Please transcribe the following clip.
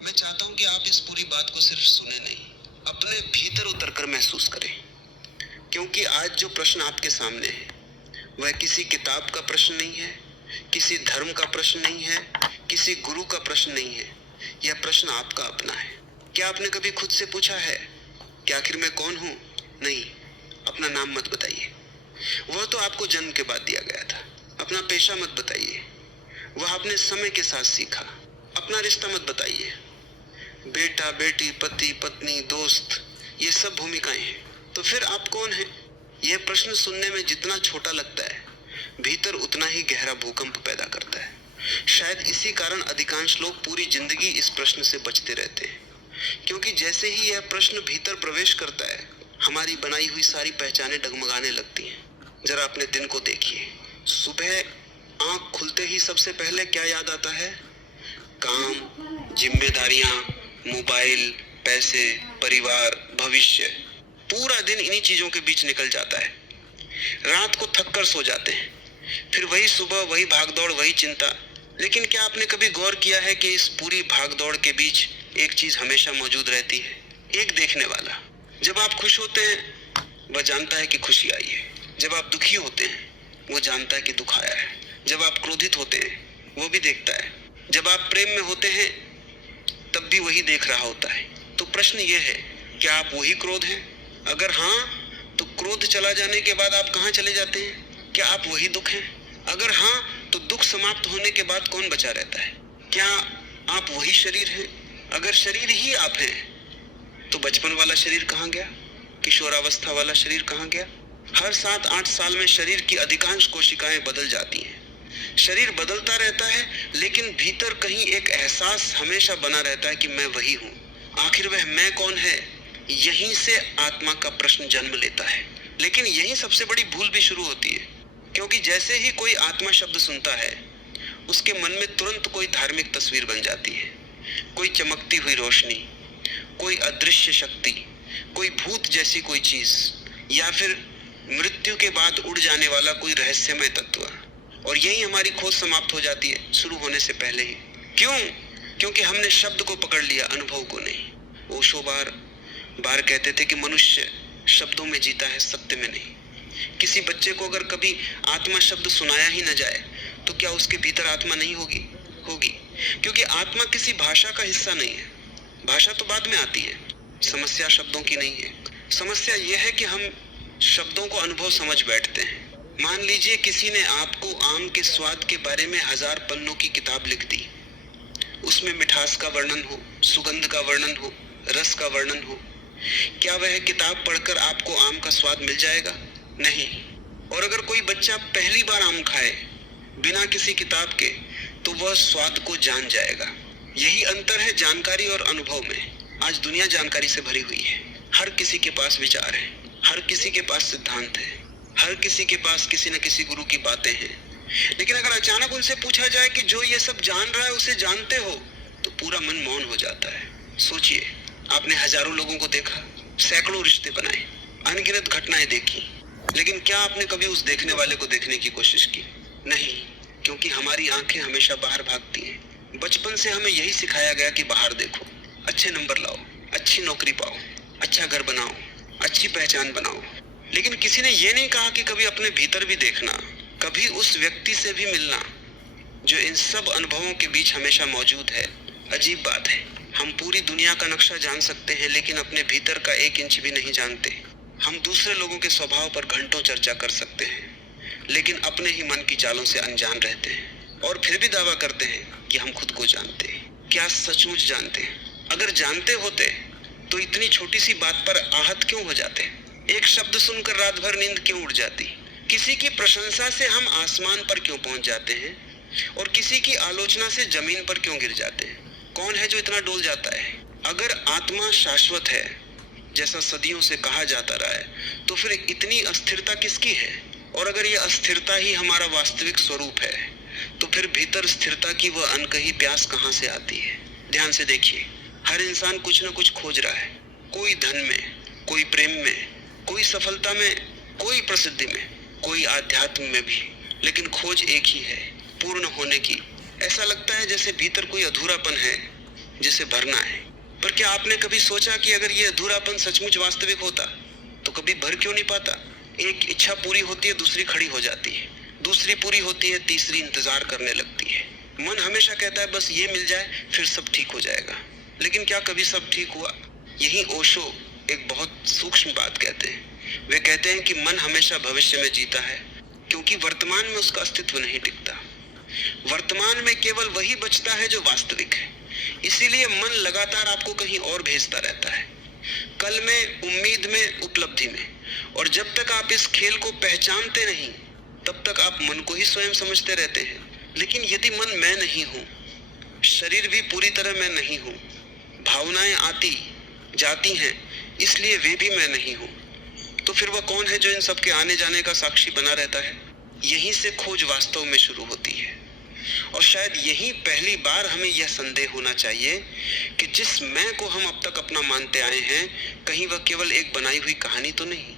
मैं चाहता हूं कि आप इस पूरी बात को सिर्फ सुने नहीं, अपने भीतर उतरकर महसूस करें। क्योंकि आज जो प्रश्न आपके सामने है वह किसी किताब का प्रश्न नहीं है, किसी धर्म का प्रश्न नहीं है, किसी गुरु का प्रश्न नहीं है। यह प्रश्न आपका अपना है। क्या आपने कभी खुद से पूछा है कि आखिर मैं कौन हूं? नहीं, अपना नाम मत बताइए, वह तो आपको जन्म के बाद दिया गया था। अपना पेशा मत बताइए, वह आपने समय के साथ सीखा। अपना रिश्ता मत बताइए, बेटा बेटी, पति पत्नी, दोस्त, ये सब भूमिकाएं हैं। तो फिर आप कौन हैं? यह प्रश्न सुनने में जितना छोटा लगता है, भीतर उतना ही गहरा भूकंप पैदा करता है। शायद इसी कारण अधिकांश लोग पूरी जिंदगी इस प्रश्न से बचते रहते हैं, क्योंकि जैसे ही यह प्रश्न भीतर प्रवेश करता है, हमारी बनाई हुई सारी पहचानें डगमगाने लगती हैं। जरा अपने दिन को देखिए, सुबह आंख खुलते ही सबसे पहले क्या याद आता है? काम, जिम्मेदारियां, मोबाइल, पैसे, परिवार, भविष्य। पूरा दिन इन्हीं चीजों के बीच निकल जाता है। रात को थक कर सो जाते हैं, फिर वही सुबह, वही भागदौड़, वही चिंता। लेकिन क्या आपने कभी गौर किया है कि इस पूरी भागदौड़ के बीच एक चीज हमेशा मौजूद रहती है? एक देखने वाला। जब आप खुश होते हैं, वह जानता है कि खुशी आई है। जब आप दुखी होते हैं, वो जानता है कि दुख आया है। जब आप क्रोधित होते हैं, वो भी देखता है। जब आप प्रेम में होते हैं, तब भी वही देख रहा होता है। तो प्रश्न ये है, क्या आप वही क्रोध हैं? अगर हाँ, तो क्रोध चला जाने के बाद आप कहाँ चले जाते हैं? क्या आप वही दुख हैं? अगर हाँ, तो दुख समाप्त होने के बाद कौन बचा रहता है? क्या आप वही शरीर हैं? अगर शरीर ही आप हैं, तो बचपन वाला शरीर कहाँ गया? किशोरावस्था वाला शरीर कहाँ गया? हर 7-8 साल में शरीर की अधिकांश कोशिकाएं बदल जाती हैं। शरीर बदलता रहता है, लेकिन भीतर कहीं एक एहसास हमेशा बना रहता है कि मैं वही हूँ। आखिर वह मैं कौन है? यहीं से आत्मा का प्रश्न जन्म लेता है। लेकिन यही सबसे बड़ी भूल भी शुरू होती है, क्योंकि जैसे ही कोई आत्मा शब्द सुनता है, उसके मन में तुरंत कोई धार्मिक तस्वीर बन जाती है। कोई चमकती हुई रोशनी, कोई अदृश्य शक्ति, कोई भूत जैसी कोई चीज, या फिर मृत्यु के बाद उड़ जाने वाला कोई रहस्यमय तत्व। और यही हमारी खोज समाप्त हो जाती है, शुरू होने से पहले ही। क्यों? क्योंकि हमने शब्द को पकड़ लिया, अनुभव को नहीं। ओशो बार कहते थे कि मनुष्य शब्दों में जीता है, सत्य में नहीं। किसी बच्चे को अगर कभी आत्मा शब्द सुनाया ही न जाए, तो क्या उसके भीतर आत्मा नहीं होगी? होगी, क्योंकि आत्मा किसी भाषा का हिस्सा नहीं है। भाषा तो बाद में आती है। समस्या शब्दों की नहीं है। समस्या यह है कि हम शब्दों को अनुभव समझ बैठते हैं। मान लीजिए किसी ने आपको आम के स्वाद के बारे में 1000 पन्नों की किताब लिख दी। उसमें मिठास का वर्णन हो, सुगंध का वर्णन हो, रस का वर्णन हो। क्या वह किताब पढ़कर आपको आम का स्वाद मिल जाएगा? नहीं। और अगर कोई बच्चा पहली बार आम खाए बिना किसी किताब के, तो वह स्वाद को जान जाएगा। यही अंतर है जानकारी और अनुभव में। आज दुनिया जानकारी से भरी हुई है। हर किसी के पास विचार है, हर किसी के पास सिद्धांत है, हर किसी के पास किसी न किसी गुरु की बातें हैं। लेकिन अगर अचानक उनसे पूछा जाए कि जो ये सब जान रहा है उसे जानते हो, तो पूरा मन मौन हो जाता है। सोचिए, आपने हजारों लोगों को देखा, सैकड़ों रिश्ते बनाए, अनगिनत घटनाएं देखी, लेकिन क्या आपने कभी उस देखने वाले को देखने की कोशिश की? नहीं, क्योंकि हमारी आंखें हमेशा बाहर भागती हैं। बचपन से हमें यही सिखाया गया कि बाहर देखो, अच्छे नंबर लाओ, अच्छी नौकरी पाओ, अच्छा घर बनाओ, अच्छी पहचान बनाओ। लेकिन किसी ने ये नहीं कहा कि कभी अपने भीतर भी देखना, कभी उस व्यक्ति से भी मिलना जो इन सब अनुभवों के बीच हमेशा मौजूद है। अजीब बात है, हम पूरी दुनिया का नक्शा जान सकते हैं, लेकिन अपने भीतर का 1 इंच भी नहीं जानते। हम दूसरे लोगों के स्वभाव पर घंटों चर्चा कर सकते हैं, लेकिन अपने ही मन की चालों से अनजान रहते हैं। और फिर भी दावा करते हैं कि हम खुद को जानते हैं। क्या सचमुच जानते हैं? अगर जानते होते तो इतनी छोटी सी बात पर आहत क्यों हो जाते? एक शब्द सुनकर रात भर नींद क्यों उड़ जाती? किसी की प्रशंसा से हम आसमान पर क्यों पहुंच जाते हैं और किसी की आलोचना से जमीन पर क्यों गिर जाते हैं? कौन है जो इतना डोल जाता है? अगर आत्मा शाश्वत है, जैसा सदियों से कहा जाता रहा है, तो फिर इतनी अस्थिरता किसकी है? और अगर ये अस्थिरता ही हमारा वास्तविक स्वरूप है, तो फिर भीतर स्थिरता की वह अनकही प्यास कहाँ से आती है? ध्यान से देखिए, हर इंसान कुछ न कुछ खोज रहा है, कोई धन में, कोई प्रेम में, कोई सफलता में, कोई प्रसिद्धि में, कोई आध्यात्म में भी, लेकिन खोज एक ही है, पूर्ण होने की। ऐसा लगता है जैसे भीतर कोई अधूरापन है जिसे भरना है। पर क्या आपने कभी सोचा कि अगर ये अधूरापन सचमुच वास्तविक होता तो कभी भर क्यों नहीं पाता? एक इच्छा पूरी होती है, दूसरी खड़ी हो जाती है, दूसरी पूरी होती है, तीसरी इंतजार करने लगती है। मन हमेशा कहता है बस ये मिल जाए फिर सब ठीक हो जाएगा, लेकिन क्या कभी सब ठीक हुआ? यही ओशो एक बहुत सूक्ष्म बात कहते हैं। वे कहते हैं कि मन हमेशा भविष्य में जीता है, क्योंकि वर्तमान में उसका अस्तित्व नहीं टिकता। वर्तमान में केवल वही बचता है जो वास्तविक है। इसीलिए मन लगातार आपको कहीं और भेजता रहता है, कल में, उम्मीद में, उपलब्धि में। और जब तक आप इस खेल को पहचानते नहीं, तब तक आप मन को ही स्वयं समझते रहते हैं। लेकिन यदि मन मैं नहीं हूं, शरीर भी पूरी तरह मैं नहीं हूं, भावनाएं आती जाती हैं इसलिए वे भी मैं नहीं हूं, तो फिर वह कौन है जो इन सब के आने जाने का साक्षी बना रहता है? यहीं से खोज वास्तव में शुरू होती है। और शायद यही पहली बार हमें यह संदेह होना चाहिए कि जिस मैं को हम अब तक अपना मानते आए हैं, कहीं वह केवल एक बनाई हुई कहानी तो नहीं।